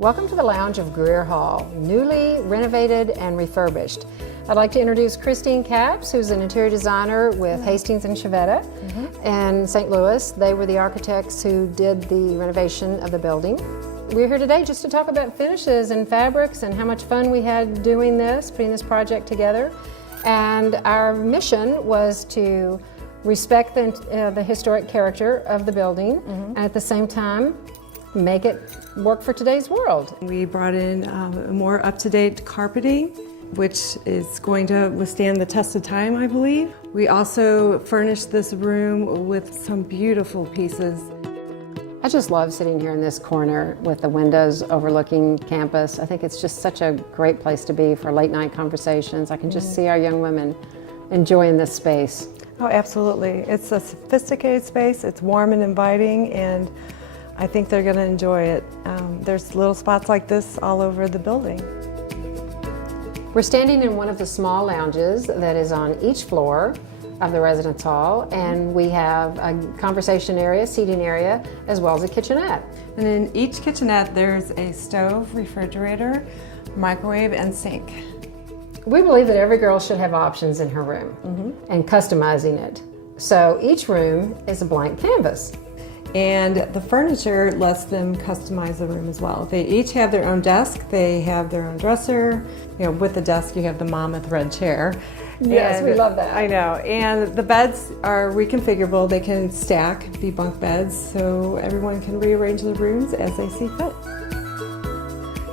Welcome to the lounge of Grier Hall, newly renovated and refurbished. I'd like to introduce Christine Capps, who's an interior designer with Hastings and Chevetta in St. Louis. They were the architects who did the renovation of the building. We're here today just to talk about finishes and fabrics and how much fun we had doing this, putting this project together. And our mission was to respect the historic character of the building and at the same time make it work for today's world. We brought in more up-to-date carpeting, which is going to withstand the test of time, I believe. We also furnished this room with some beautiful pieces. I just love sitting here in this corner with the windows overlooking campus. I think it's just such a great place to be for late night conversations. I can just see our young women enjoying this space. Oh, absolutely. It's a sophisticated space, it's warm and inviting, and I think they're going to enjoy it. There's little spots like this all over the building. We're standing in one of the small lounges that is on each floor of the residence hall, and we have a conversation area, seating area, as well as a kitchenette. And in each kitchenette there's a stove, refrigerator, microwave, and sink. We believe that every girl should have options in her room and customizing it. So each room is a blank canvas. And the furniture lets them customize the room as well. They each have their own desk, they have their own dresser. You know, with the desk you have the Monmouth red chair. Yes, and we love that. I know. And the beds are reconfigurable. They can stack, be bunk beds, so everyone can rearrange the rooms as they see fit.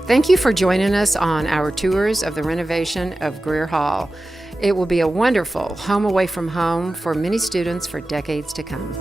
Thank you for joining us on our tours of the renovation of Grier Hall. It will be a wonderful home away from home for many students for decades to come.